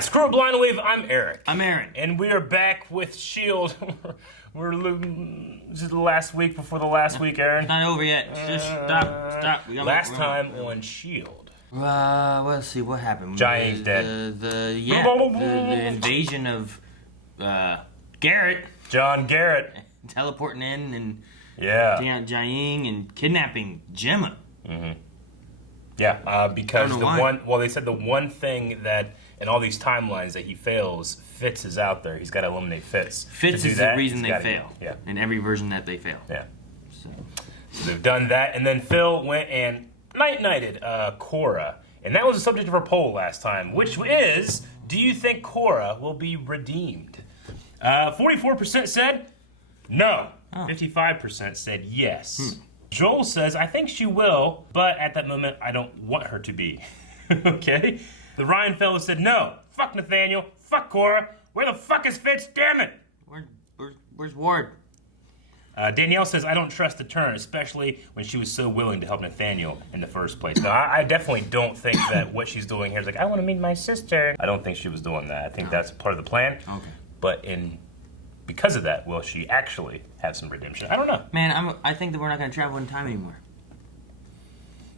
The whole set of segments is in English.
Hi, Screw It Blind Wave, I'm Eric. I'm Aaron. And we are back with S.h.i.e.L.D. This is the last week before the last week, Aaron. It's not over yet. Just stop. Last time on S.h.i.e.L.D. Let's see what happened. Giant's dead. The invasion of Garrett. John Garrett. Teleporting in and Jiaying and kidnapping Gemma. Mm-hmm. Yeah, because they said the one thing that in all these timelines that he fails, Fitz is out there. He's got to eliminate Fitz. Fitz is the reason they fail. Yeah. In every version that they fail. Yeah. So they've done that, and then Phil went and night-nighted Cora, and that was the subject of our poll last time, which is, do you think Cora will be redeemed? 44% said no. 55% said yes. Joel says, I think she will, but at that moment, I don't want her to be. Okay? The Ryan fellow said, no. Fuck Nathaniel. Fuck Cora. Where the fuck is Fitz? Damn it. Where's Ward? Danielle says, I don't trust the turn, especially when she was so willing to help Nathaniel in the first place. Now, I definitely don't think that what she's doing here is like, I want to meet my sister. I don't think she was doing that. I think that's part of the plan. Okay. But because of that, will she actually have some redemption? I don't know. Man, I think that we're not going to travel in time anymore.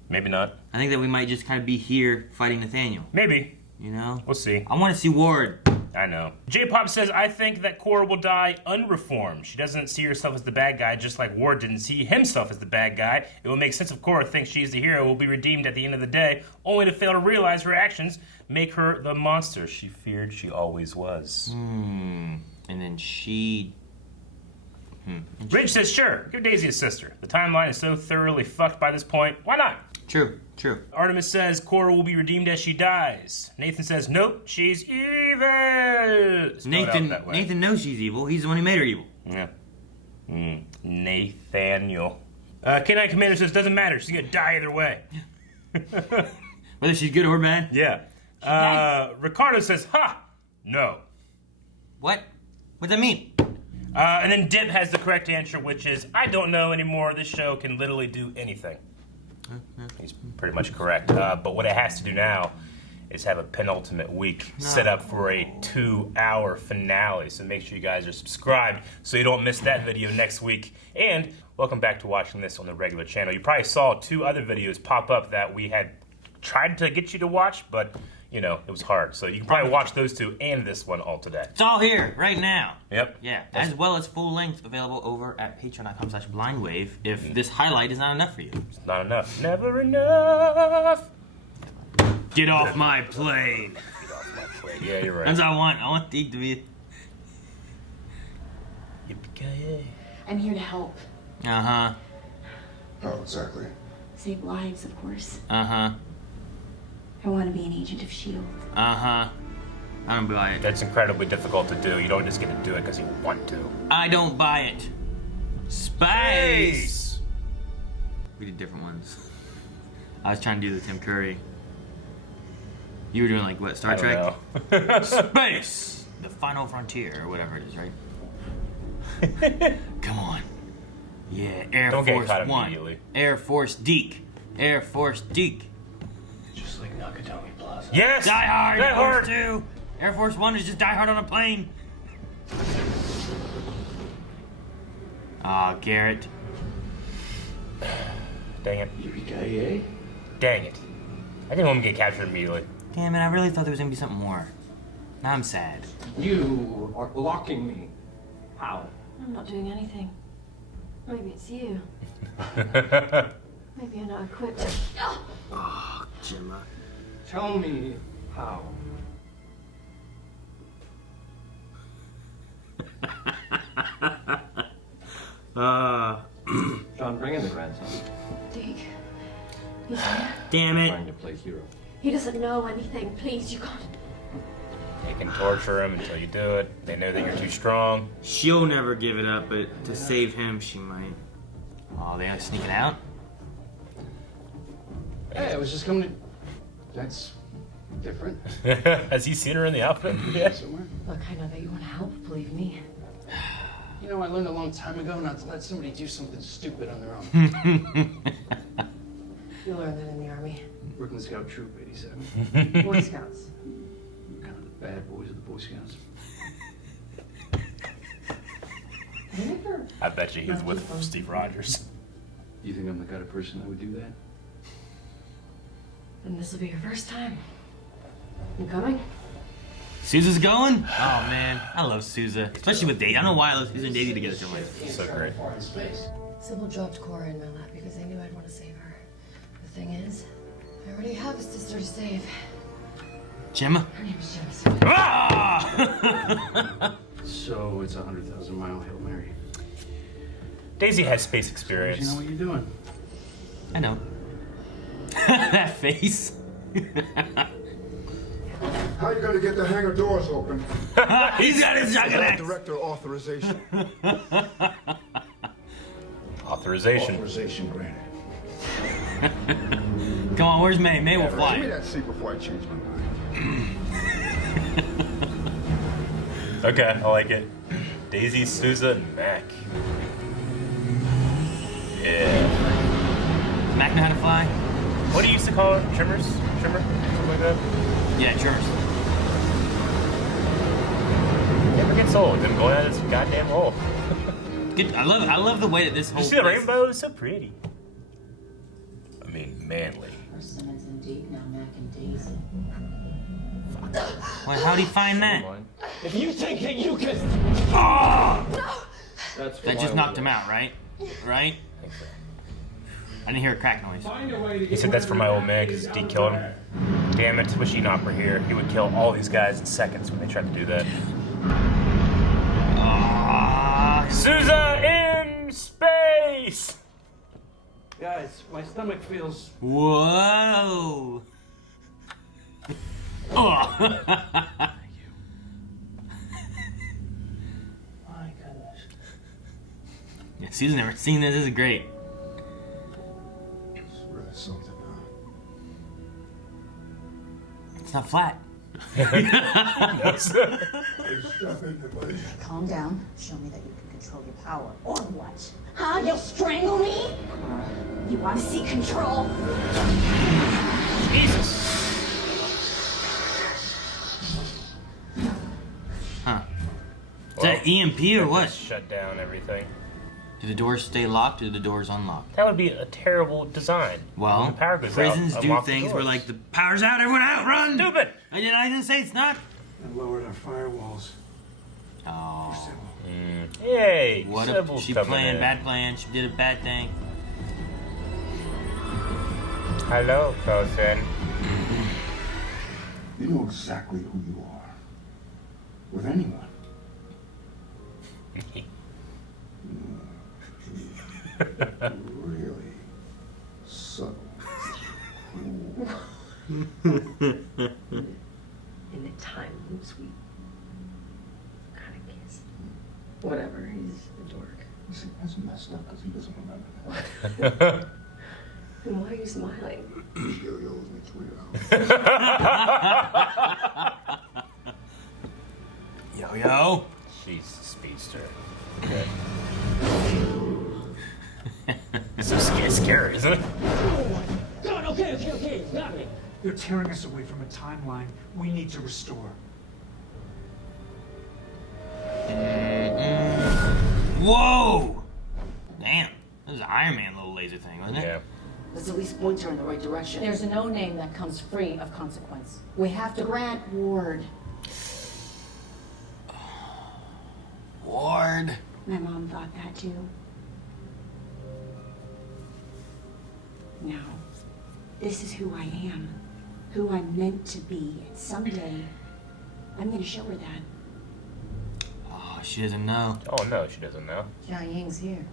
Maybe not. I think that we might just kind of be here fighting Nathaniel. Maybe. You know? We'll see. I want to see Ward. I know. J-Pop says, I think that Cora will die unreformed. She doesn't see herself as the bad guy, just like Ward didn't see himself as the bad guy. It will make sense if Cora thinks she is the hero, will be redeemed at the end of the day, only to fail to realize her actions make her the monster she feared she always was. And then she... Ridge says, sure, give Daisy a sister. The timeline is so thoroughly fucked by this point. Why not? True. Artemis says, Cora will be redeemed as she dies. Nathan says, nope, she's evil. Nathan knows she's evil. He's the one who made her evil. Yeah. Nathaniel. K9 Commander says, doesn't matter. She's going to die either way. Whether she's good or bad? Yeah. Ricardo says, ha, no. What? What does that mean? And then Dip has the correct answer, which is, I don't know anymore. This show can literally do anything. He's pretty much correct. But what it has to do now is have a penultimate week set up for a 2-hour finale. So make sure you guys are subscribed so you don't miss that video next week. And welcome back to watching this on the regular channel. You probably saw 2 other videos pop up that we had tried to get you to watch, but you know, it was hard. So you can probably watch those 2 and this one all today. It's all here, right now. Yep. Yeah, as well as full length available over at patreon.com/blindwave if this highlight is not enough for you. It's not enough. Never enough. Get off my plane. Get off my plane. Yeah, you're right. That's what I want. I want Deke to be... Yippee-ki-yay. I'm here to help. Uh-huh. Oh, exactly. Save lives, of course. Uh-huh. I want to be an agent of S.h.i.e.L.D. Uh-huh. I don't buy it. That's incredibly difficult to do. You don't just get to do it because you want to. I don't buy it. Space! We did different ones. I was trying to do the Tim Curry. You were doing like what, Star Trek? Space! The final frontier, or whatever it is, right? Come on. Yeah, Air Don't Force get caught One. immediately. Air Force Deke. Air Force Deke. Just like Nakatomi Plaza. Yes! Die Hard! Die Air Hard! Force 2! Air Force 1 is just Die Hard on a plane! Ah, Garrett. Dang it. Yippee-ki-yay. Dang it. I didn't want him to get captured immediately. Damn it, I really thought there was gonna be something more. Now I'm sad. You are blocking me. How? I'm not doing anything. Maybe it's you. Maybe you're not equipped. Oh, Gemma. Tell me how. John, bring in the grandson. Deke. He's here. Damn it. Trying to play hero. He doesn't know anything. Please, you can't. They can torture him until you do it. They know that you're too strong. She'll never give it up, but to save him, she might. Oh, they are sneaking out? Hey, I was just coming to... That's different. Has he seen her in the outfit? Yeah. Somewhere. Look, I know that you want to help, believe me. You know, I learned a long time ago not to let somebody do something stupid on their own. You learned that in the army. Brooklyn Scout Troop 87. Boy Scouts. Kind of bad boys of the Boy Scouts. I bet you he's with Steve Rogers. You think I'm the kind of person that would do that? And this will be your first time. You coming? Sousa's going? Oh man, I love Sousa. Especially with Daisy. I don't know why I love Sousa and Daisy together so much. So great. Sybil dropped Cora in my lap because they knew I'd want to save her. The thing is, I already have a sister to save. Gemma? Her name is Gemma. Ah! So it's a 100,000-mile Hail Mary. Daisy has space experience. You know what you're doing. I know. That face. How you gonna get the hangar doors open? He's got his shotgun axe. Director authorization. Authorization. Authorization granted. Come on, where's May? May will Give me fly. that seat before I change my mind. Okay, I like it. Daisy, Sousa, and Mac. Yeah. Mac know how to fly? What do you used to call it? Trimmers? Trimmer? Something like that? Yeah, trimmers. Never gets old. Them going out of this goddamn hole. Good. I love the way that this whole You see the place- rainbow? It's so pretty. I mean, manly. Persimmons and deep, now Mac and Daisy. Well, how'd he find that? If you think that you can... Oh! That's That just knocked him out, right? Right? I didn't hear a crack noise. He said that's for my old man because D killed him. Damn it, wish Enoch were here. He would kill all these guys in seconds when they tried to do that. Sousa in space! Guys, my stomach feels... Whoa! Oh! My goodness. Yeah, Susan's never seen this. This is great. It's really something, huh? It's not flat. Yes. Step into my... Calm down. Show me that you can control your power. Or what? Huh? You'll strangle me? You want to see control? Jesus. Huh. Is that EMP or what? Shut down everything. Do the doors stay locked or do the doors unlock? That would be a terrible design. Well, When the power goes prisons out, do unlock the things where doors. like the power's out, everyone out, run! Stupid! I didn't say it's not. And lowered our firewalls. Oh. Yay! What if Sybil's she coming planned in. bad plan? She did a bad thing. Hello, cousin. You know exactly who you are. With anyone. Really subtle. In the time loops, we kind of kissed. Whatever, he's a dork. You see, that's messed up because he doesn't remember that. And why are you smiling? He owes me $20. Yo, yo. She's a speedster. Okay. This is scary, isn't it? God, okay, got me. They're tearing us away from a timeline we need to restore. Whoa! Damn. That was an Iron Man little laser thing, wasn't it? Yeah. Let's at least point her in the right direction. There's no name that comes free of consequence. We have to grant Ward. Ward. My mom thought that too. Now, this is who I am. Who I'm meant to be. And someday, I'm gonna show her that. Oh, she doesn't know. Oh no, she doesn't know. Jiaying's here.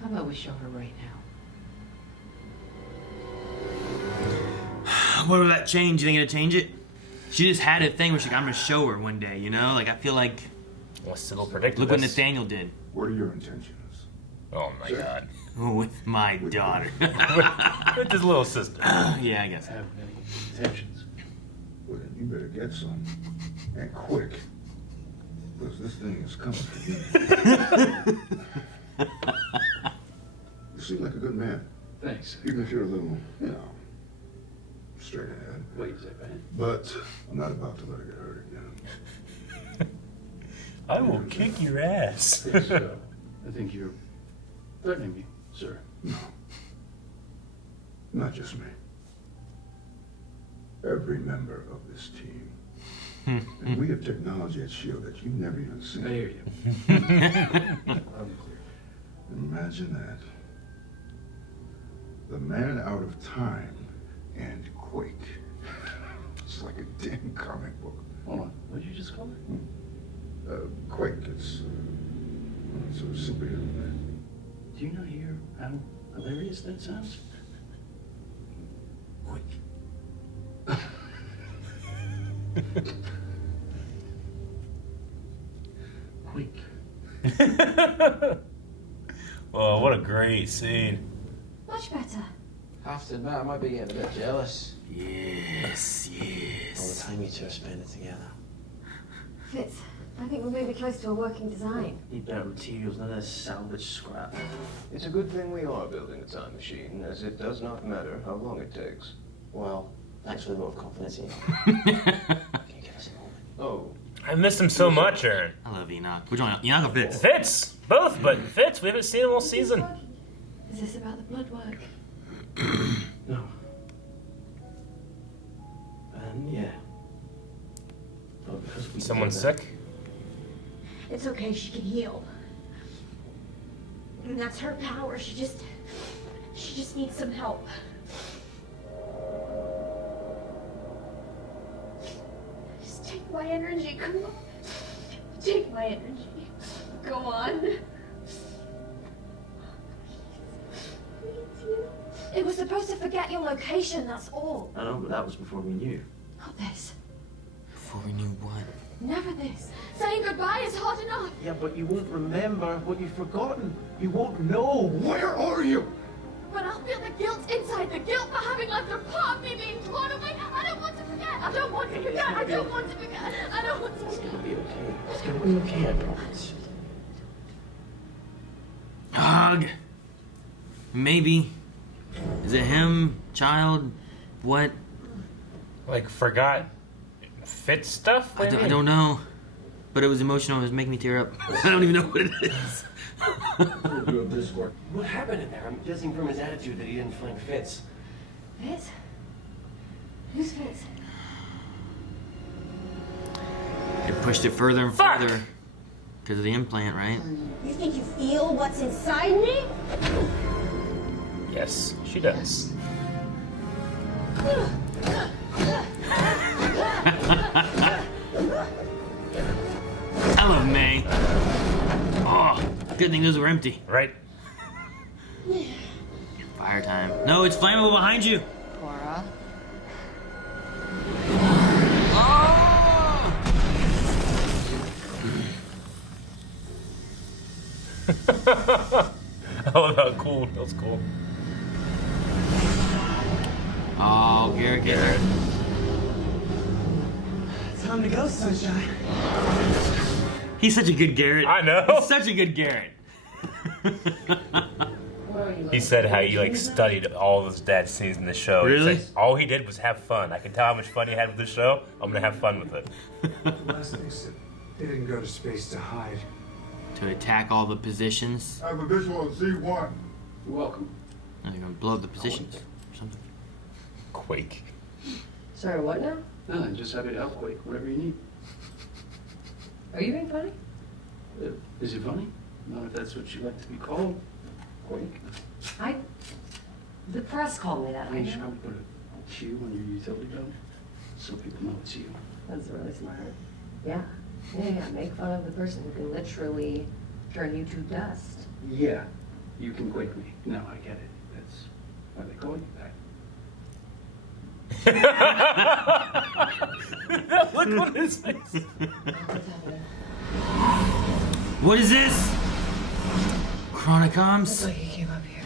How about we show her right now? What would that change? You think it'd change it? She just had a thing where she's like, I'm gonna show her one day, you know? Like, I feel like, Well, Sybil predicted look what this. Nathaniel did What are your intentions? Oh my god. with my daughter. With his little sister. Yeah, I guess. Have any intentions? Well, then you better get some. And quick. Because this thing is coming for you. You seem like a good man. Thanks. Even if you're a little, you know, straight ahead. Wait, is that bad? But I'm not about to let her get hurt again. I will kick your ass. Yes, I think you're threatening me, sir. No. Not just me. Every member of this team. And we have technology at S.h.i.e.L.D. that you've never even seen. I hear you. I'm clear. Imagine that. The man out of time and Quake. It's like a damn comic book. Hold on. What did you just call it? Quake, it's a superhero man. Do you not hear how hilarious that sounds? Quake. Quick. Oh, what a great scene. Much better. Have to admit, I might be getting a bit jealous. Yes, All the yes. time you two are spending together. Fitz, I think we're maybe close to a working design. Need better materials, none of this salvage scrap. It's a good thing we are building a time machine, as it does not matter how long it takes. Well, thanks for the vote of confidence, Enoch. Can you give us a moment? Oh, I missed him so much, Aaron. I love Enoch. Which one? Enoch or Fitz? Fitz! Both, but Fitz, we haven't seen him all season. Is this about the blood work? No. And yeah. But because we Someone did that- sick? It's okay, she can heal. And that's her power. She just needs some help. Just take my energy, come on. Take my energy. Go on. It was supposed to forget your location, that's all. I know, but that was before we knew. Not this. Before we knew what? Never this. Saying goodbye is hard enough. Yeah, but you won't remember what you've forgotten. You won't know. Where are you? But I'll feel the guilt inside, the guilt for having left a part of me being torn away. I don't want to forget. I don't want to forget. I don't want to forget. I don't want to It's forget. gonna be okay. It's gonna be okay, I promise. Hug. Maybe. Is it him? Child? What? Like, forgot Fitz stuff? What do you I mean? don't know. But it was emotional. It was making me tear up. I don't even know what it is. What happened in there? I'm guessing from his attitude that he didn't flank Fitz. Fitz? Who's Fitz? It pushed it further and Fuck! further. Because of the implant, right? You think you feel what's inside me? Yes, she does. I love May. Oh, good thing those were empty. Right? Fire time. No, it's flammable behind you. Cora. Oh! I love how cool. That was cool. Oh, Garrett, Garrett. Time to go, sunshine. He's such a good Garrett. I know. He's such a good Garrett. He said how he like studied all of his dad's scenes in the show. He Really? said all he did was have fun. I can tell how much fun he had with the show. I'm gonna have fun with it. Last they said, they didn't go to space to hide. To attack all the positions. I have a visual on Z1. You're welcome. No, they're gonna blow up the positions or something. Quake. Sorry, what now? No, I'm just happy to help, Quake, whatever you need. Are you being funny? Is it funny? Not if that's what you like to be called, Quake. The press called me that. I mean, you should probably put a Q on your utility belt so people know it's you. That's really smart. Yeah. Yeah, make fun of the person who can literally turn you to dust. Yeah, you can Quake me. No, I get it. That's why they call you that. Look on his face. What is this? Looks Chronicoms? like he came up here.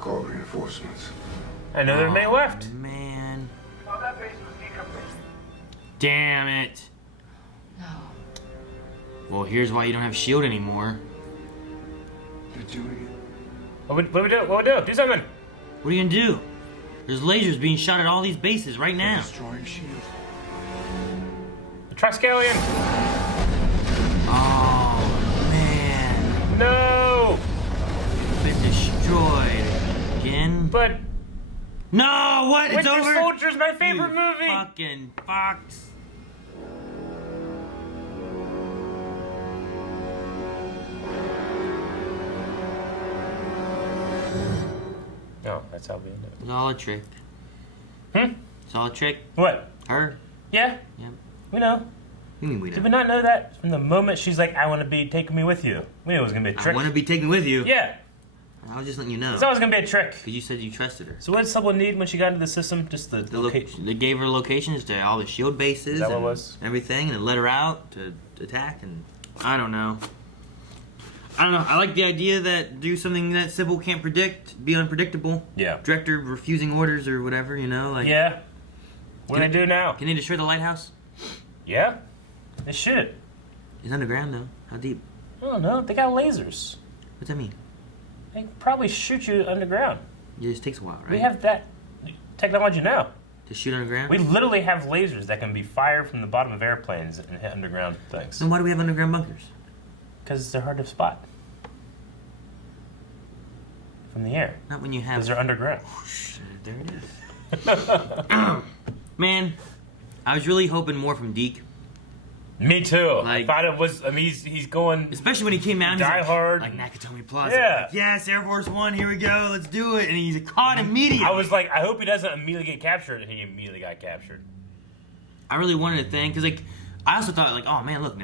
Call reinforcements. I know there may left. Man. Damn it. No. Well, here's why you don't have S.h.i.e.L.D. anymore. You're doing it. What we do? Do something. What are you gonna do? There's lasers being shot at all these bases right now. Destroying S.h.i.e.L.D. The Triskelion! Oh, man. No! Been destroyed. Again? But No, what? It's Winter over? Soldier's my favorite You movie! fucking fox. No, that's how we end it. It's all a trick. Hmm? It's all a trick. What? Her. Yeah? Yep. We know. What do you mean we Did know? we not know that from the moment she's like, I want to be taking me with you? We knew it was going to be a trick. I want to be taken with you. Yeah. I was just letting you know. It's always going to be a trick. Because you said you trusted her. So what did someone need when she got into the system? Just the They gave her locations to all the S.h.i.e.L.D. bases. Is that what and it was? everything, and let her out to attack, and I don't know. I like the idea that do something that Sybil can't predict, be unpredictable. Yeah. Director refusing orders or whatever, you know? Like, Yeah. What do they do now? Can they destroy the lighthouse? Yeah. They should. It's underground, though. How deep? I don't know. They got lasers. What's that mean? They can probably shoot you underground. It just takes a while, right? We have that technology now. To shoot underground? We literally have lasers that can be fired from the bottom of airplanes and hit underground things. Then why do we have underground bunkers? Because they're hard to spot. From the air. Not when you have... Because they're underground. There it is. Man, I was really hoping more from Deke. Me too. Like, I thought it was. I mean, he's going. Especially when he came out. Die Hard. Like Nakatomi Plaza. Yeah. Like, yes, Air Force One. Here we go. Let's do it. And he's caught immediately. I was like, I hope he doesn't immediately get captured, and he immediately got captured. I really wanted to think because, like, I also thought, like, oh man, look,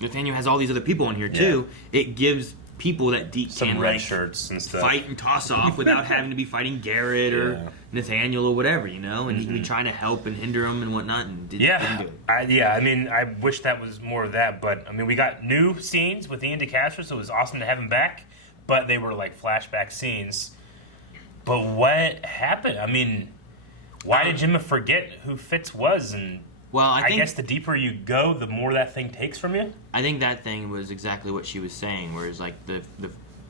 Nathaniel has all these other people in here too. Yeah. It gives people that Deke some can red like shirts and stuff. Fight and toss off without having to be fighting Garrett or Nathaniel or whatever, you know, and he can be trying to help and hinder him and whatnot. And didn't do it. I mean, I wish that was more of that, but I mean, we got new scenes with Ian DeCastro, so it was awesome to have him back. But they were like flashback scenes. But what happened? I mean, why did Jimmy forget who Fitz was? And well, I guess the deeper you go, the more that thing takes from you. I think that thing was exactly what she was saying, whereas like the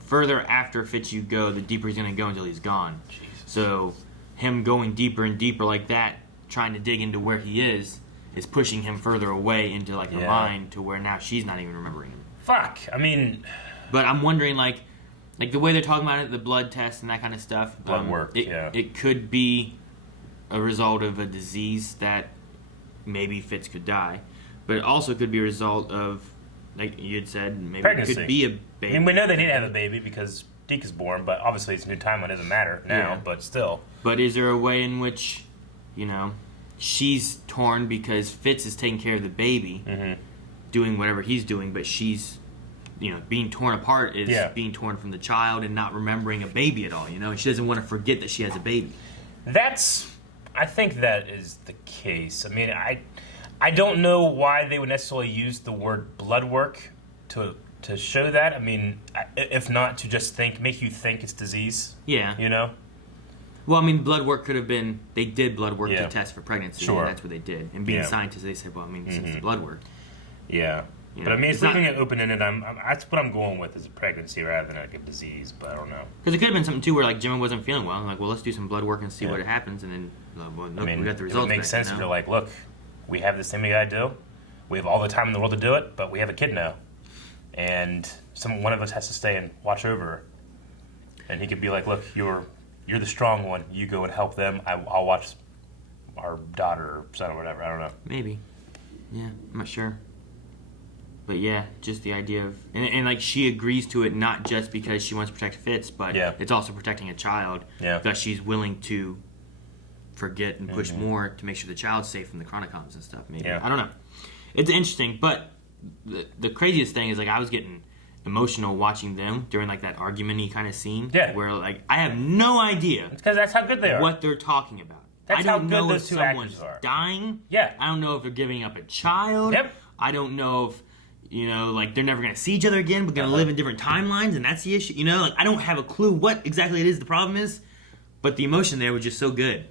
further after Fitz you go, the deeper he's going to go until he's gone. Jesus. So him going deeper and deeper like that, trying to dig into where he is pushing him further away into like her mind to where now she's not even remembering him. Fuck. I mean, but I'm wondering like the way they're talking about it, the blood test and that kind of stuff. Blood work. It could be a result of a disease that maybe Fitz could die, but it also could be a result of, like you had said, maybe pregnancy. It could be a baby. I mean, we know they didn't have a baby because Deke is born, but obviously it's a new timeline. It doesn't matter now, but still. But is there a way in which, you know, she's torn because Fitz is taking care of the baby, doing whatever he's doing, but she's, you know, being torn apart is being torn from the child and not remembering a baby at all, you know? She doesn't want to forget that she has a baby. I think that is the case. I mean, I don't know why they would necessarily use the word blood work to show that. I mean, if not to just make you think it's disease. Yeah. You know? Well, I mean, blood work could have been, they did blood work to Yeah. test for pregnancy. Sure. And that's what they did. And being scientists, they said, well, I mean, since it's blood work. Yeah. You But know, I mean, it's not- leaving it open-ended. That's what I'm going with is a pregnancy rather than like a disease, but I don't know. Because it could have been something, too, where, like, Jimmy wasn't feeling well. I'm like, well, let's do some blood work and see what happens. And then, well, look, I mean, we got the it results would make back, sense you if know? they're like, look, we have this thing we gotta do. We have all the time in the world to do it, but we have a kid now. And one of us has to stay and watch over her. And he could be like, look, you're the strong one. You go and help them. I'll watch our daughter or son or whatever. I don't know. Maybe. Yeah, I'm not sure. But yeah, just the idea of... And like, she agrees to it not just because she wants to protect Fitz, but it's also protecting a child. Yeah. That she's willing to forget and push more to make sure the child's safe from the Chronicons and stuff, maybe. Yeah. I don't know. It's interesting, but the craziest thing is, like, I was getting emotional watching them during, like, that argument-y kind of scene. Yeah. Where, like, I have no idea... It's because that's how good they are. What they're talking about. That's I don't how good know those if two someone's actors are. dying. Yeah. I don't know if they're giving up a child. Yep. I don't know if, you know, like, they're never going to see each other again, but going to live in different timelines, and that's the issue. You know, like, I don't have a clue what exactly it is the problem is, but the emotion there was just so good.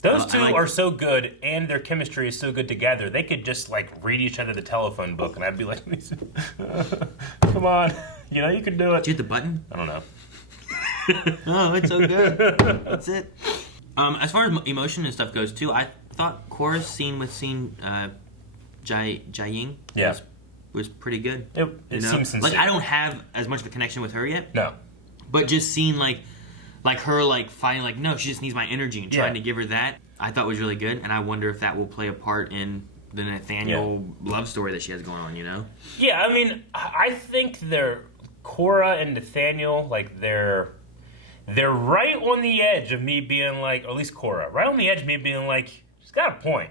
Those two are so good, and their chemistry is so good together. They could just, like, read each other the telephone book, and I'd be like, come on. You know, you can do it. Did you hit the button? I don't know. Oh, it's so good. That's it. As far as emotion and stuff goes too, I thought Cora's scene with s.h.i.e.L.D. was pretty good. It seems sincere. Like I don't have as much of a connection with her yet. No. But just seeing like her like fighting, like no, she just needs my energy and trying to give her that, I thought was really good. And I wonder if that will play a part in the Nathaniel love story that she has going on. You know? Yeah, I mean, I think Cora and Nathaniel, like they're right on the edge of me being like, or at least Cora, right on the edge of me being like, she's got a point.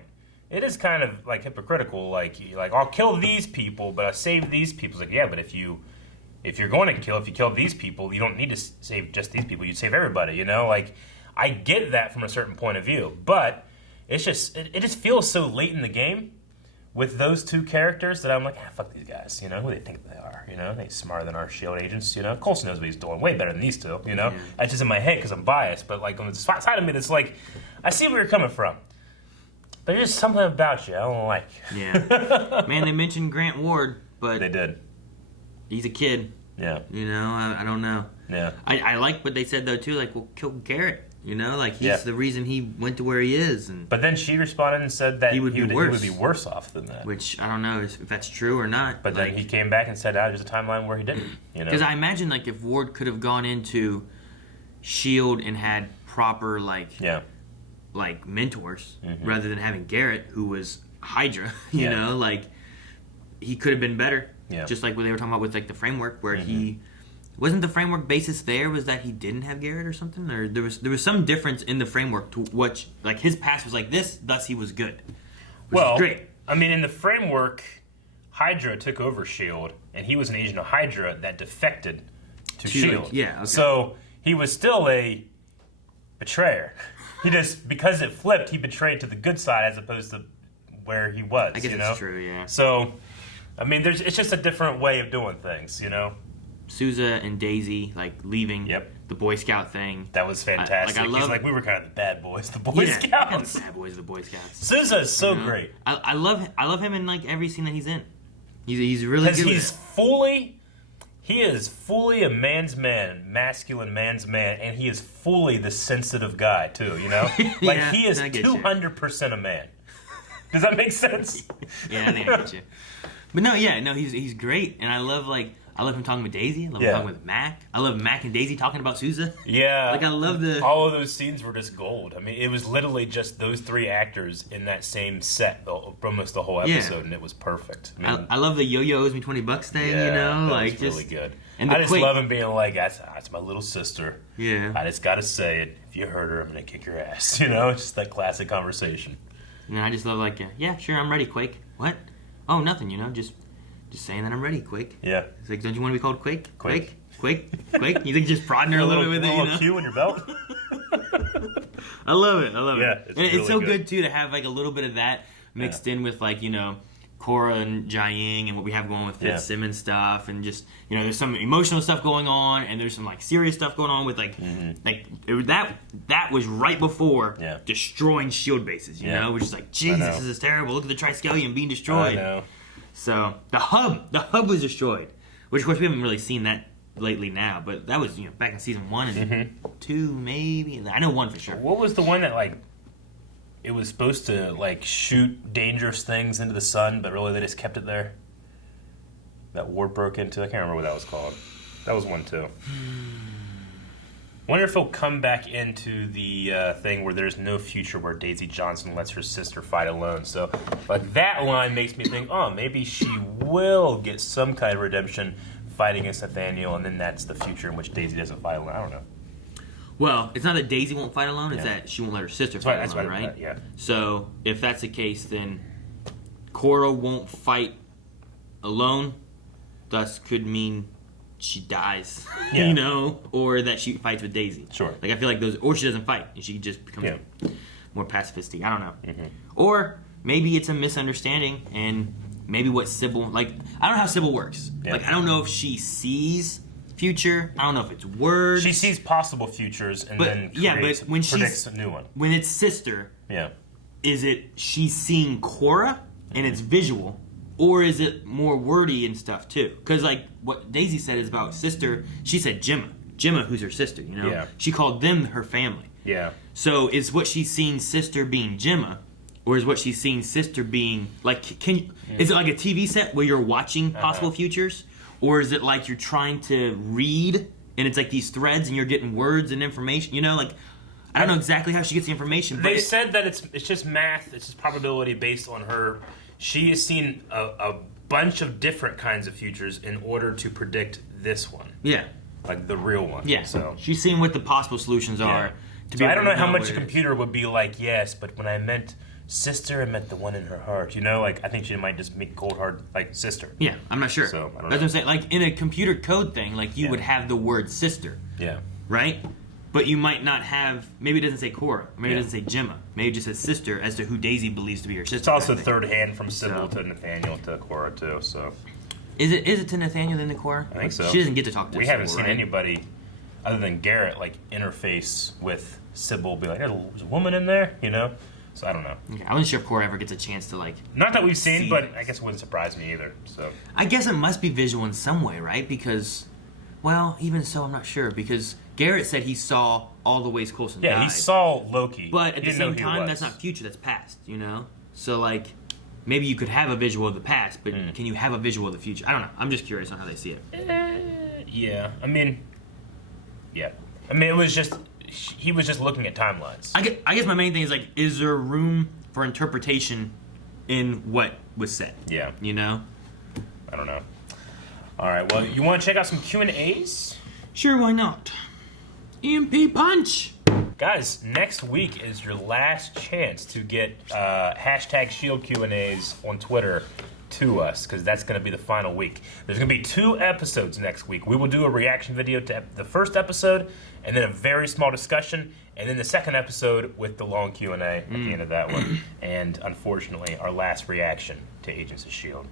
It is kind of like hypocritical, like I'll kill these people, but I save these people. It's like, yeah, but if you kill these people, you don't need to save just these people. You'd save everybody, you know? Like, I get that from a certain point of view, but it's just it just feels so late in the game with those two characters that I'm like, fuck these guys, you know? Who do they think they are, you know? They're smarter than our S.h.i.e.L.D. agents, you know? Coulson knows what he's doing, way better than these two, you know? That's just in my head because I'm biased, but like on the side of me that's like, I see where you're coming from. But there's just something about you I don't like. Yeah. Man, they mentioned Grant Ward, but... They did. He's a kid. Yeah. You know, I don't know. Yeah. I like what they said, though, too. Like, well, kill Garrett. You know, like, he's the reason he went to where he is. And but then she responded and said that he would be worse off than that. Which, I don't know if that's true or not. But then he came back and said, there's a timeline where he didn't. You know? Because I imagine, like, if Ward could have gone into S.h.i.e.L.D. and had proper, like mentors, rather than having Garrett, who was Hydra, you know, like, he could have been better. Yeah. Just like what they were talking about with, like, the framework, where he... Wasn't the framework basis there was that he didn't have Garrett or something? Or there was some difference in the framework to which, like, his past was like this, thus he was good. Which is great. I mean, in the framework, Hydra took over S.h.i.e.L.D., and he was an agent of Hydra that defected to S.h.i.e.L.D. Yeah, okay. So he was still a betrayer. He just, because it flipped, he betrayed to the good side as opposed to where he was, I guess that's true, yeah. So, I mean, it's just a different way of doing things, you know? Sousa and Daisy, like, leaving the Boy Scout thing. That was fantastic. He's like, we were kind of the bad boys, the Boy Scouts. Kind of the bad boys, the Boy Scouts. Sousa is so great. I love him in, like, every scene that he's in. He's really good. Because he is fully a man's man, masculine man's man, and he is fully the sensitive guy, too, you know? Like, he is 200% a man. Does that make sense? Yeah, I think I get you. But no, he's great, and I love him talking with Daisy. I love him talking with Mac. I love Mac and Daisy talking about Sousa. Yeah. Like, I love all of those scenes were just gold. I mean, it was literally just those three actors in that same set almost the whole episode, and it was perfect. I love the Yo-Yo owes me $20 thing, you know? That was really good. And I just love him being like, that's my little sister. Yeah. I just gotta say it. If you hurt her, I'm gonna kick your ass. You know? It's just that classic conversation. And I just love, like, yeah, sure, I'm ready, Quake. What? Oh, nothing, you know? Just saying that I'm ready, Quake. Yeah. It's like, don't you want to be called Quake? Quake? You think just prodding her a little bit with it, you know? A little cue in your belt? I love it. Yeah, it's so good, too, to have, like, a little bit of that mixed in with, like, you know, Cora and S.h.i.e.L.D. and what we have going with Fitz Simmons stuff, and just, you know, there's some emotional stuff going on, and there's some, like, serious stuff going on with, like, that was right before destroying S.h.i.E.L.D. bases, you know? Which is like, Jesus, this is terrible. Look at the Triskelion being destroyed. I know. So the hub was destroyed, which of course we haven't really seen that lately now. But that was, you know, back in season 1 and 2, maybe. I know 1 for sure. What was the one that, like, it was supposed to, like, shoot dangerous things into the sun, but really they just kept it there? That Ward broke into. I can't remember what that was called. That was 1 too. Wonder if he'll come back into the thing where there's no future where Daisy Johnson lets her sister fight alone. So, like, that line makes me think, oh, maybe she will get some kind of redemption fighting against Nathaniel, and then that's the future in which Daisy doesn't fight alone. I don't know. Well, it's not that Daisy won't fight alone, it's that she won't let her sister fight alone, right? Yeah. So, if that's the case, then Cora won't fight alone, thus could mean she dies, you know, or that she fights with Daisy. Sure. Like, I feel like those, or she doesn't fight, and she just becomes more pacifistic. I don't know. Or maybe it's a misunderstanding, and maybe what Sybil, like, I don't know how Sybil works. Like, I don't know if she sees future. I don't know if it's words. She sees possible futures and then predicts a new one. When it's sister, is it she's seeing Cora and it's visual, or is it more wordy and stuff too? Because, like, what Daisy said is about sister, she said Gemma, who's her sister, you know? She called them her family. Yeah. So is what she's seeing sister being Gemma, or is what she's seeing sister being like? Is it like a TV set where you're watching possible futures, or is it like you're trying to read and it's like these threads and you're getting words and information? You know, like I don't know exactly how she gets the information. They said that it's just math. It's just probability based on her. She has seen a bunch of different kinds of futures in order to predict this one. Yeah. Like the real one. Yeah. So she's seeing what the possible solutions are. So I don't know how much a computer would be like, yes, but when I meant sister, I meant the one in her heart. You know, like I think she might just make cold hard like sister. Yeah, I'm not sure. So I don't know. That's what I'm saying. Like in a computer code thing, like you would have the word sister. Yeah. Right? But you might not have, maybe it doesn't say Cora, maybe it doesn't say Gemma, maybe it just says sister as to who Daisy believes to be her sister. It's also third hand from Sybil to Nathaniel to Cora too, so. Is it to Nathaniel then to Cora? I think so. She doesn't get to talk to We Sybil, haven't seen right? anybody other than Garrett like interface with Sybil, be like, there's a woman in there, you know? So I don't know. Okay, I wasn't sure if Cora ever gets a chance to like. Not that we've seen, see but it. I guess it wouldn't surprise me either. So I guess it must be visual in some way, right? Because, well, even so, I'm not sure. Because Garrett said he saw all the ways Coulson died. he saw Loki. But at He the didn't know same who he time, was. that's not future, that's past, you know? So, like, maybe you could have a visual of the past, but can you have a visual of the future? I don't know. I'm just curious on how they see it. Yeah. I mean, it was just, he was just looking at timelines. I guess my main thing is, like, is there room for interpretation in what was said? Yeah. You know? I don't know. All right, well, you want to check out some Q&As? Sure, why not? EMP punch! Guys, next week is your last chance to get hashtag S.h.i.e.L.D. Q&As on Twitter to us, because that's going to be the final week. There's going to be 2 episodes next week. We will do a reaction video to the first episode, and then a very small discussion, and then the second episode with the long Q&A at the end of that one. And unfortunately, our last reaction to Agents of S.h.i.e.L.D.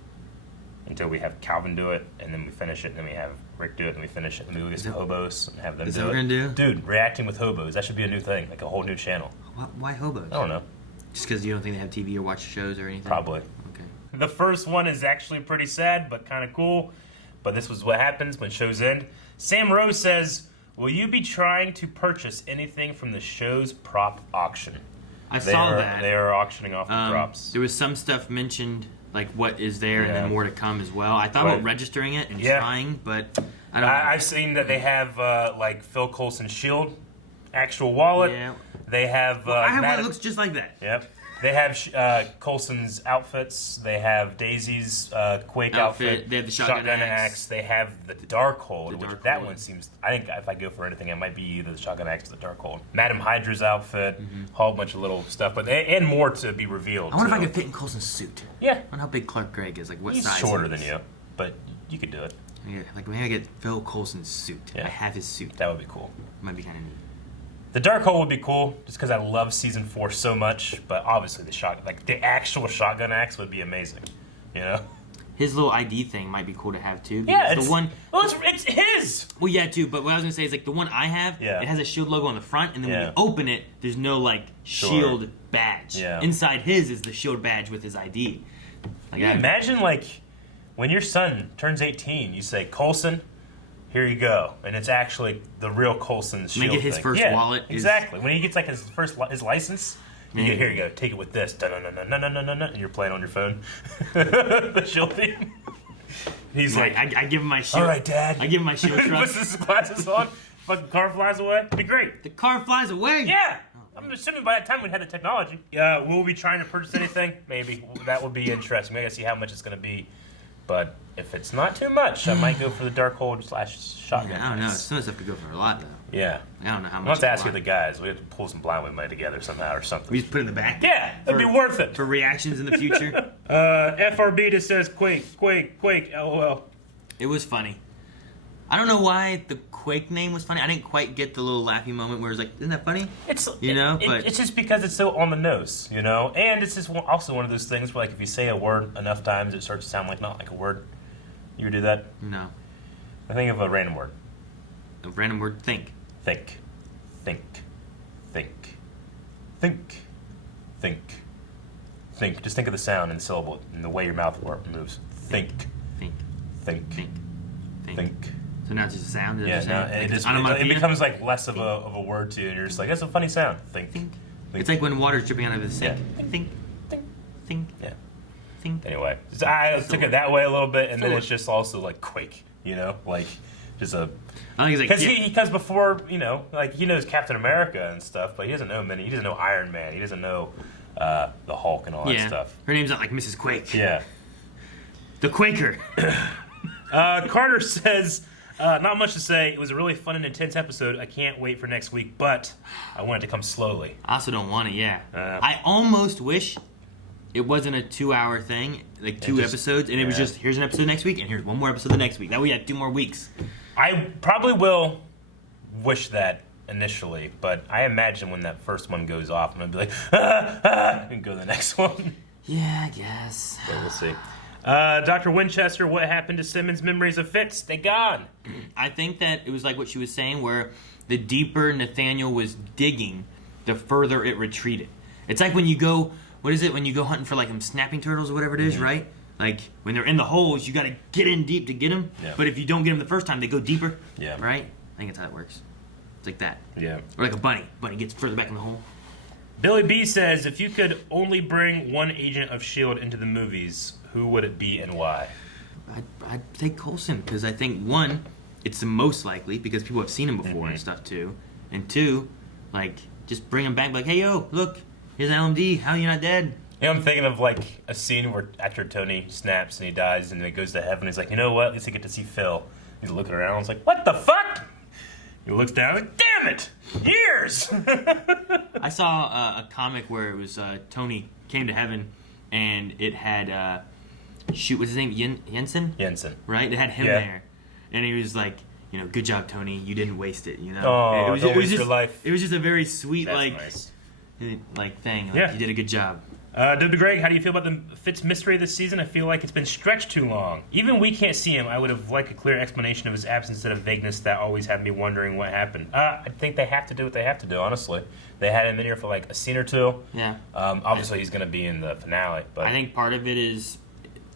Until we have Calvin do it, and then we finish it, and then we have Rick do it, and we finish it, and then we get some hobos and have them do it. Is that what we're gonna do? Dude, reacting with hobos. That should be a new thing, like a whole new channel. Why hobos? I don't know. Just because you don't think they have TV or watch shows or anything? Probably. Okay. The first one is actually pretty sad, but kind of cool. But this was what happens when shows end. Sam Rose says, will you be trying to purchase anything from the show's prop auction? I saw that. They are auctioning off the props. There was some stuff mentioned, like what is there, and Yeah. then more to come as well. I thought about registering it and trying, but I don't know. I've seen that they have like Phil Coulson's S.h.i.e.L.D. actual wallet. Yeah. They have. I have one Matt- that looks just like that. Yep. They have Coulson's outfits. They have Daisy's Quake outfit. They have the shotgun axe. They have the Darkhold, which Darkhold. that one seems. I think if I go for anything, it might be either the shotgun axe or the Darkhold. Madam Hydra's outfit, a whole bunch of little stuff, but and more to be revealed. I wonder too. if I could fit in Coulson's suit. Yeah. I wonder how big Clark Gregg is. Like what He's size? shorter he than is. you, but you could do it. Yeah, like maybe I get Phil Coulson's suit. Yeah. I have his suit. That would be cool. Might be kind of neat. The Darkhold would be cool, just because I love season 4 so much. But obviously, the actual shotgun axe would be amazing. You know. His little ID thing might be cool to have too. Yeah, because the one. Well, it's his. Well, yeah, too. But what I was gonna say is like the one I have. Yeah. It has a S.h.i.e.L.D. logo on the front, and then when Yeah. you open it, there's no like S.h.i.e.L.D. badge. Yeah. Inside his is the S.h.i.e.L.D. badge with his ID. Like Yeah, imagine like when your son turns 18, you say, Coulson, here you go, and it's actually the real Coulson's When he S.h.i.E.L.D. get his thing. first Yeah, wallet is- exactly. When he gets like his license, you get, here you go, take it with this, and you're playing on your phone. The S.h.i.E.L.D. theme. He's like, I give him my S.h.i.E.L.D. all right, Dad. I give him my S.h.i.E.L.D. truck. Puts his glasses on, fucking car flies away. It'd be great. The car flies away. Yeah. I'm assuming by that time we'd have the technology. Will we be trying to purchase anything? Maybe. That would be interesting. We gotta see how much it's gonna be. But if it's not too much, I might go for the Darkhold / shotgun. Yeah, I don't know. axe. Some of the stuff could go for a lot though. Yeah. I don't know how I'll much. have to a ask you lot. the guys. We have to pull some blind money together somehow or something. We just put it in the back. Yeah, it'd be worth it. For reactions in the future. FRB just says Quake, LOL. It was funny. I don't know why the Quake name was funny. I didn't quite get the little laughy moment where it was like, isn't that funny? It's but it's just because it's so on the nose, you know. And it's just also one of those things where like if you say a word enough times, it starts to sound like not like a word. You would do that? No. I think of a random word. A random word. Think. Think. Just think of the sound and the syllable and the way your mouth moves. Think. Think. Think. Think. Think. So now it's just a sound. Yeah, now it becomes like less of a word to you, and you're just like, that's a funny sound. Think. It's like when water's dripping out of the sink. Think. Yeah. Anyway, so I took it that way a little bit, and then it's just also like Quake, like just a. Because before, like he knows Captain America and stuff, but he doesn't know many. He doesn't know Iron Man. He doesn't know the Hulk and all that stuff. Her name's not like Mrs. Quake. Yeah. The Quaker. Carter says, not much to say. It was a really fun and intense episode. I can't wait for next week, but I want it to come slowly. I also don't want it, I almost wish it wasn't a 2-hour thing, like two episodes, and it was just, here's an episode next week, and here's one more episode the next week. That way you had 2 more weeks. I probably will wish that initially, but I imagine when that first one goes off, I'm going to be like, and go to the next one. Yeah, I guess. So we'll see. Dr. Winchester, what happened to Simmons' memories of Fitz? They gone. I think that it was like what she was saying, where the deeper Nathaniel was digging, the further it retreated. It's like when you go, when you go hunting for like them snapping turtles or whatever it is, right? Like when they're in the holes, you got to get in deep to get them. Yeah. But if you don't get them the first time, they go deeper. Yeah. Right? I think that's how it works. It's like that. Yeah. Or like a bunny. Bunny gets further back in the hole. Billy B says, if you could only bring one agent of S.h.i.e.L.D. into the movies, who would it be and why? I'd take Coulson, because I think, one, it's the most likely, because people have seen him before and stuff, too. And two, like, just bring him back, like, hey, yo, look, here's LMD, how are you not dead? I'm thinking of, like, a scene where after Tony snaps and he dies and he goes to heaven, he's like, you know what, at least I get to see Phil. He's looking around, he's like, what the fuck? He looks down, like, damn it! Years! I saw a comic where it was Tony came to heaven, and it had, what's his name? Jensen? Jensen. Right? It had him there. And he was like, good job, Tony. You didn't waste it, Oh, it don't waste just, your life. It was just a very sweet, That's nice. Thing. Like, yeah. You did a good job. W. Greg, how do you feel about the Fitz mystery this season? I feel like it's been stretched too long. Even we can't see him. I would have liked a clear explanation of his absence instead of vagueness that always had me wondering what happened. I think they have to do what they have to do, honestly. They had him in here for like a scene or two. Yeah. Obviously, he's going to be in the finale. But I think part of it is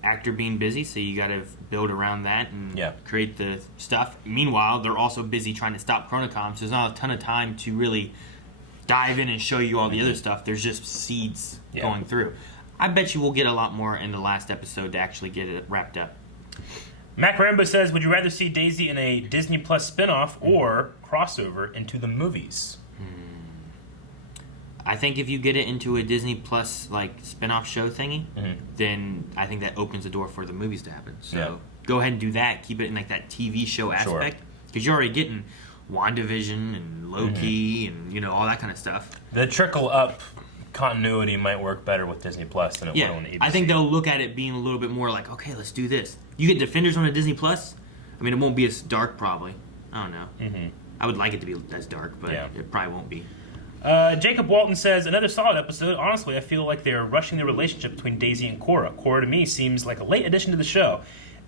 actor being busy, so you got to build around that and create the stuff. Meanwhile, they're also busy trying to stop Chronocom, so there's not a ton of time to really dive in and show you all the other stuff. There's just seeds going through. I bet you we'll get a lot more in the last episode to actually get it wrapped up. Mac Rambo says, would you rather see Daisy in a Disney Plus spinoff or crossover into the movies? I think if you get it into a Disney Plus spinoff show thingy, then I think that opens the door for the movies to happen. So go ahead and do that. Keep it in that TV show aspect, because you're already getting WandaVision and Loki and all that kind of stuff. The trickle up continuity might work better with Disney Plus than it would on ABC. I think they'll look at it being a little bit more like, okay, let's do this. You get Defenders on a Disney Plus. I mean, it won't be as dark probably. I don't know. I would like it to be as dark, but it probably won't be. Jacob Walton says, another solid episode. Honestly, I feel like they're rushing the relationship between Daisy and Cora. Cora to me seems like a late addition to the show.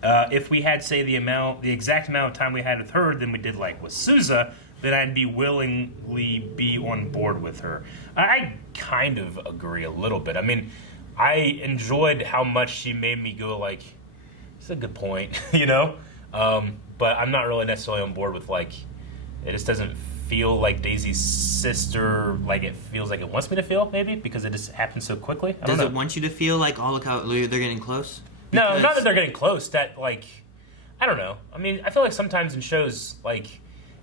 If we had, say, the exact amount of time we had with her than we did with Sousa, then I'd be willingly be on board with her. I kind of agree a little bit. I mean, I enjoyed how much she made me go it's a good point, but I'm not really necessarily on board with it just doesn't feel like Daisy's sister, it feels like it wants me to feel, maybe, because it just happens so quickly. I don't know. It want you to feel like, oh, look how they're getting close? No, not that they're getting close. That, I don't know. I mean, I feel like sometimes in shows,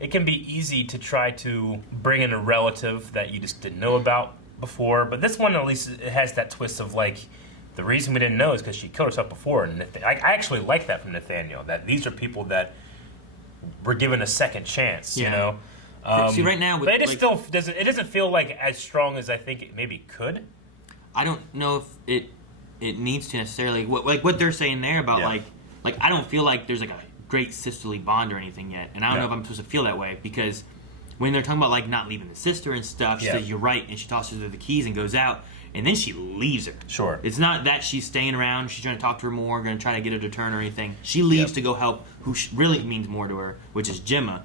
it can be easy to try to bring in a relative that you just didn't know about before. But this one, at least, it has that twist of, the reason we didn't know is because she killed herself before. And I actually like that from Nathaniel, that these are people that were given a second chance, See, right now... but it still doesn't feel as strong as I think it maybe could. I don't know if it needs to necessarily what they're saying there about I don't feel like there's a great sisterly bond or anything yet, and I don't know if I'm supposed to feel that way, because when they're talking about not leaving the sister and stuff, she says you're right, and she tosses her the keys and goes out, and then she leaves her. Sure, it's not that she's staying around, she's trying to talk to her more, going to try to get her to turn or anything. She leaves to go help who really means more to her, which is Gemma.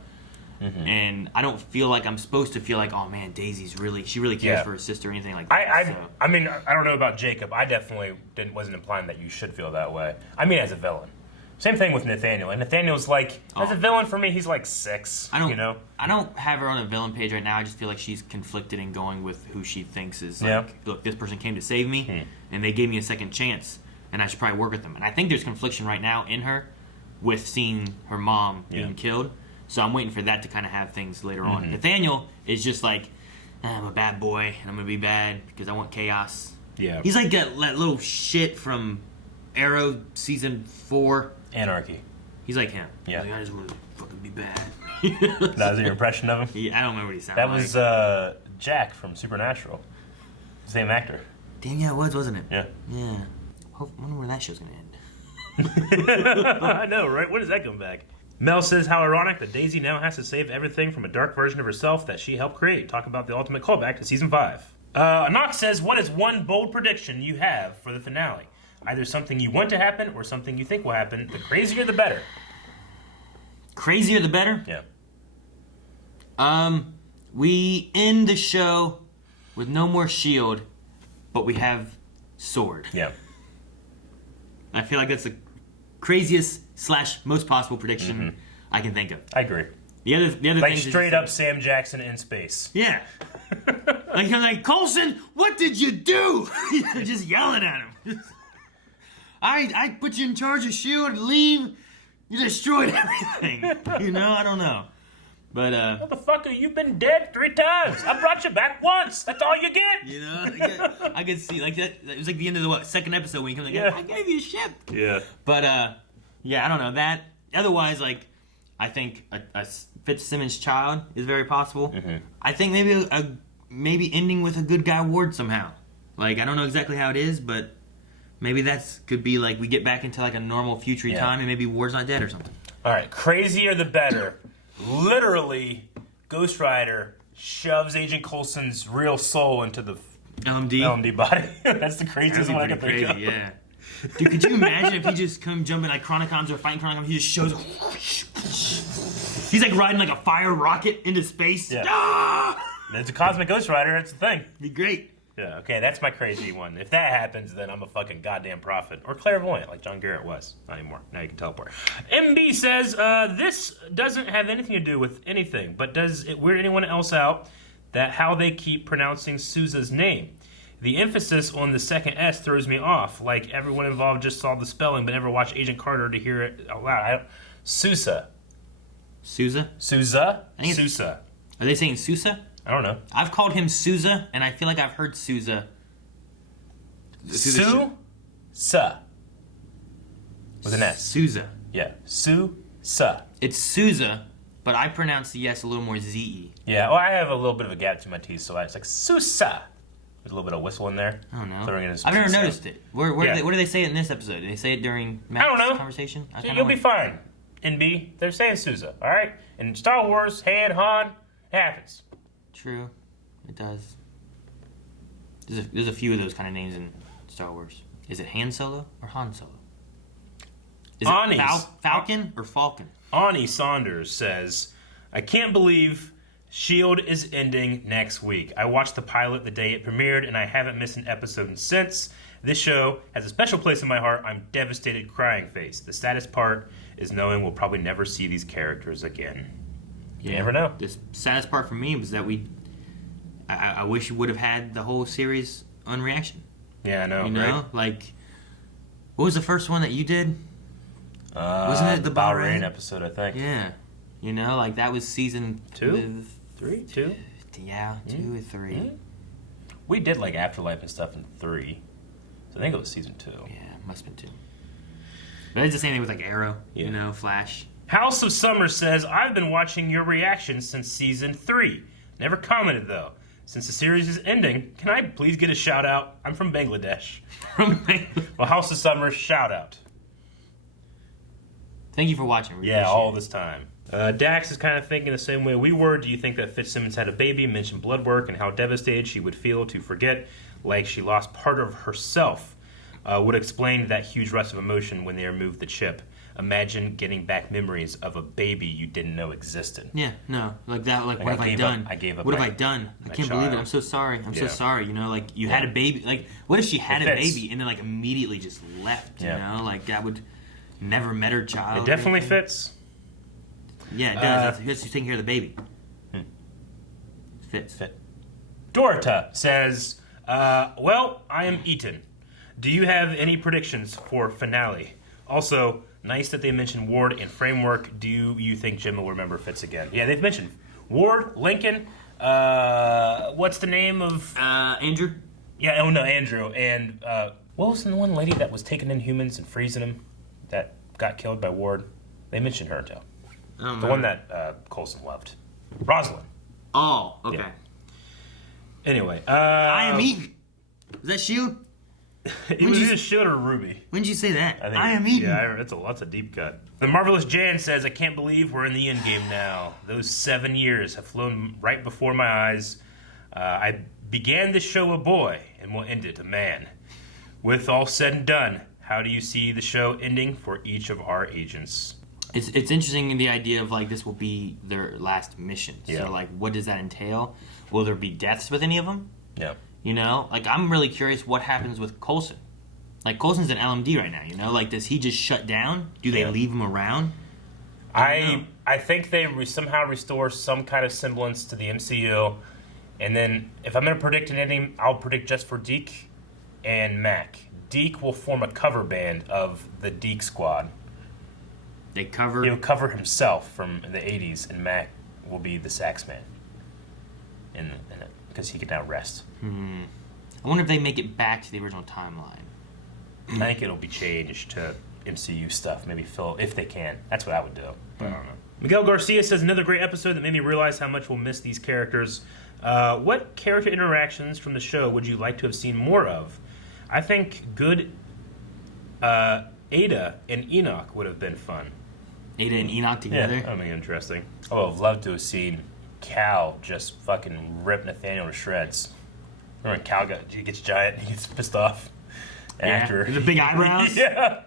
And I don't feel like I'm supposed to feel like, oh man, Daisy's she really cares for her sister or anything like that. I mean, I don't know about Jacob. I definitely wasn't implying that you should feel that way. I mean, as a villain. Same thing with Nathaniel. And Nathaniel's like, as a villain for me, he's like 6. I don't, you know? I don't have her on a villain page right now. I just feel like she's conflicted in going with who she thinks is like, look, this person came to save me, and they gave me a second chance, and I should probably work with them. And I think there's confliction right now in her with seeing her mom being killed. So I'm waiting for that to kind of have things later on. Nathaniel is just like, I'm a bad boy, and I'm going to be bad because I want chaos. Yeah. He's like that little shit from Arrow season 4. Anarchy. He's like him. Yeah. He's like, I just want to fucking be bad. That was your impression of him? Yeah, I don't remember what he sounded like. That was Jack from Supernatural. Same actor. Damn, yeah, it was, wasn't it? Yeah. Yeah. I wonder where that show's going to end. I know, right? When does that come back? Mel says, how ironic that Daisy now has to save everything from a dark version of herself that she helped create. Talk about the ultimate callback to season 5. Anox says, what is one bold prediction you have for the finale? Either something you want to happen or something you think will happen. The crazier the better. Crazier the better? Yeah. We end the show with no more S.h.i.e.L.D., but we have S.w.o.R.D. Yeah. I feel like that's the craziest / most possible prediction I can think of. I agree. The other like things straight up Sam Jackson in space. Yeah. like I'm like, Coulson, what did you do? Just yelling at him. I put you in charge of S.h.i.e.L.D. leave. You destroyed everything. You know, I don't know. But motherfucker, you've been dead 3 times. I brought you back once. That's all you get. You know, I could see like that. It was like the end of the second episode when he comes like, I gave you a ship. Yeah. But yeah, I don't know that. Otherwise, like, I think a Fitzsimmons child is very possible. I think maybe maybe ending with a good guy Ward somehow. Like, I don't know exactly how it is, but maybe that's could be like we get back into like a normal future time, and maybe Ward's not dead or something. All right, crazier the better. Literally, Ghost Rider shoves Agent Coulson's real soul into the LMD body. That's the craziest one I can think of. Yeah. Dude, could you imagine if he just come jumping like Chronicons or fighting Chronicons, he just shows up. He's like riding like a fire rocket into space. Yeah. Ah! It's a cosmic Ghost Rider, that's the thing. Be great. Yeah, okay, that's my crazy one. If that happens, then I'm a fucking goddamn prophet. Or clairvoyant, like John Garrett was. Not anymore. Now you can teleport. MB says, this doesn't have anything to do with anything, but does it weird anyone else out that how they keep pronouncing Sousa's name? The emphasis on the second S throws me off. Like everyone involved just saw the spelling, but never watched Agent Carter to hear it out loud. Sousa. Sousa? Sousa? Sousa. Are they saying Sousa? I don't know. I've called him Sousa, and I feel like I've heard Sousa. Sousa. With an S. Sousa. Yeah. Sousa. It's Sousa, but I pronounce the S a little more Z-y. Yeah, well, I have a little bit of a gap to my teeth, so it's like Sousa. There's a little bit of whistle in there. I don't know. I've never noticed it. What do they say in this episode? Do they say it during Matt's conversation? You'll be fine. NB, they're saying Sousa, all right? In Star Wars, Han, it happens. True, it does. There's a few of those kind of names in Star Wars. Is it Han Solo or Han Solo? Is it Falcon or Falcon? Ani Saunders says, I can't believe S.h.i.e.L.D. is ending next week. I watched the pilot the day it premiered, and I haven't missed an episode since. This show has a special place in my heart. I'm devastated, crying face. The saddest part is knowing we'll probably never see these characters again. You never know. The saddest part for me was that I wish we would have had the whole series on reaction. Yeah, I know. You know, right? like, what was the first one that you did? Wasn't it the Bahrain episode? I think. Yeah, you know, like that was season 2, 3, 2. Yeah, 2 or 3. Mm-hmm. We did like Afterlife and stuff in 3, so I think it was season 2. Yeah, must have been 2. But it's the same thing with like Arrow, you know, Flash. House of Summer says, I've been watching your reactions since season 3. Never commented though. Since the series is ending, can I please get a shout out? I'm from Bangladesh. Well, House of Summer, shout out. Thank you for watching. Yeah, all this time. Dax is kind of thinking the same way we were. Do you think that Fitzsimmons had a baby, mentioned blood work, and how devastated she would feel to forget, like she lost part of herself? Would explain that huge rush of emotion when they removed the chip. Imagine getting back memories of a baby you didn't know existed. Yeah, no, like that. Like, what have I done? I gave up. What have I done? I can't believe it. I'm so sorry. I'm so sorry. You know, like you had a baby. Like, what if she had a baby and then like immediately just left? You know, like that would never met her child. It definitely fits. Yeah, it does. That's who's taking care of the baby. Fitz. Dorota says, well, I am Ethan. Do you have any predictions for finale? Also, nice that they mentioned Ward and Framework. Do you think Jim will remember Fitz again? Yeah, they've mentioned Ward, Lincoln, what's the name of... Andrew? Yeah, oh no, Andrew. And what was the one lady that was taking in humans and freezing them that got killed by Ward? They mentioned her, too. The one that Coulson loved. Rosalind. Oh, okay. Yeah. Anyway, I am Eaton. Is that S.h.i.e.L.D.? It was either S.h.i.e.L.D. or Ruby. When did you say that? I am Eaton. Yeah, that's a deep cut. The Marvelous Jan says, I can't believe we're in the end game now. Those 7 years have flown right before my eyes. I began this show a boy and will end it a man. With all said and done, how do you see the show ending for each of our agents? It's interesting in the idea of like this will be their last mission. Yeah. So like, what does that entail? Will there be deaths with any of them? Yeah. You know, like I'm really curious what happens with Coulson. Like Coulson's in LMD right now. You know, like does he just shut down? Do they leave him around? I think they somehow restore some kind of semblance to the MCU, and then if I'm going to predict an ending, I'll predict just for Deke and Mac. Deke will form a cover band of the Deke Squad. He'll cover himself from the 80s, and Mac will be the sax man. Because he can now rest. I wonder if they make it back to the original timeline. I think it'll be changed to MCU stuff. Maybe fill if they can. That's what I would do. But I don't know. Miguel Garcia says, another great episode that made me realize how much we'll miss these characters. What character interactions from the show would you like to have seen more of? I think good Ada and Enoch would have been fun. Ada and Enoch together? Yeah, that would be interesting. I would have loved to have seen Cal just fucking rip Nathaniel to shreds. Remember when Cal gets giant and he gets pissed off after. The big eyebrows? Yeah.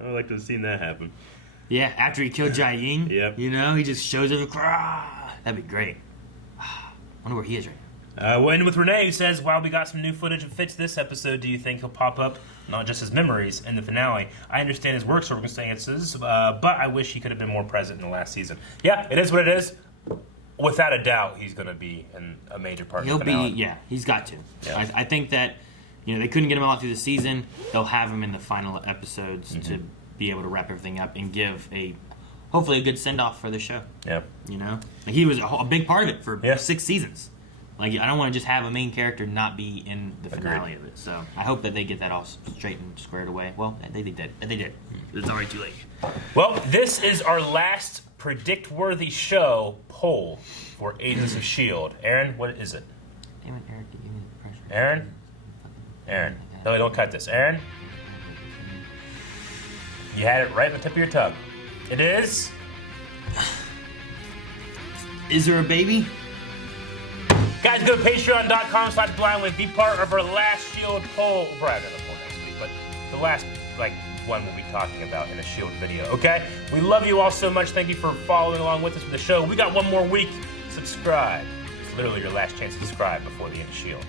I would like to have seen that happen. Yeah, after he killed S.h.i.e.L.D. Yep. You know, he just shows up and that'd be great. Wonder where he is right now. We'll end with Renee, who says, while we got some new footage of Fitz this episode, do you think he'll pop up, not just his memories, in the finale? I understand his work circumstances, but I wish he could have been more present in the last season. Yeah, it is what it is. Without a doubt, he's going to be in a major part of the finale. Yeah, he's got to. Yeah. I think that, you know, they couldn't get him out through the season. They'll have him in the final episodes to be able to wrap everything up and give hopefully a good send-off for the show. Yeah. You know? Like, he was a big part of it for 6 seasons. Like, I don't want to just have a main character not be in the finale of it. So I hope that they get that all straight and squared away. Well, they did. It's already too late. Well, this is our last predict-worthy show poll for Agents of S.h.i.e.L.D. Aaron, what is it? Damn it, Eric, give me the pressure. Aaron. No, don't cut this. Aaron? You had it right on the tip of your tongue. It is... Is there a baby? Guys, go to patreon.com/blindwave. Be part of our last S.h.i.e.L.D. poll. We'll probably have another poll next week, but the last one we'll be talking about in a S.h.i.E.L.D. video, okay? We love you all so much. Thank you for following along with us with the show. We got one more week. Subscribe. It's literally your last chance to subscribe before the end of S.h.i.E.L.D.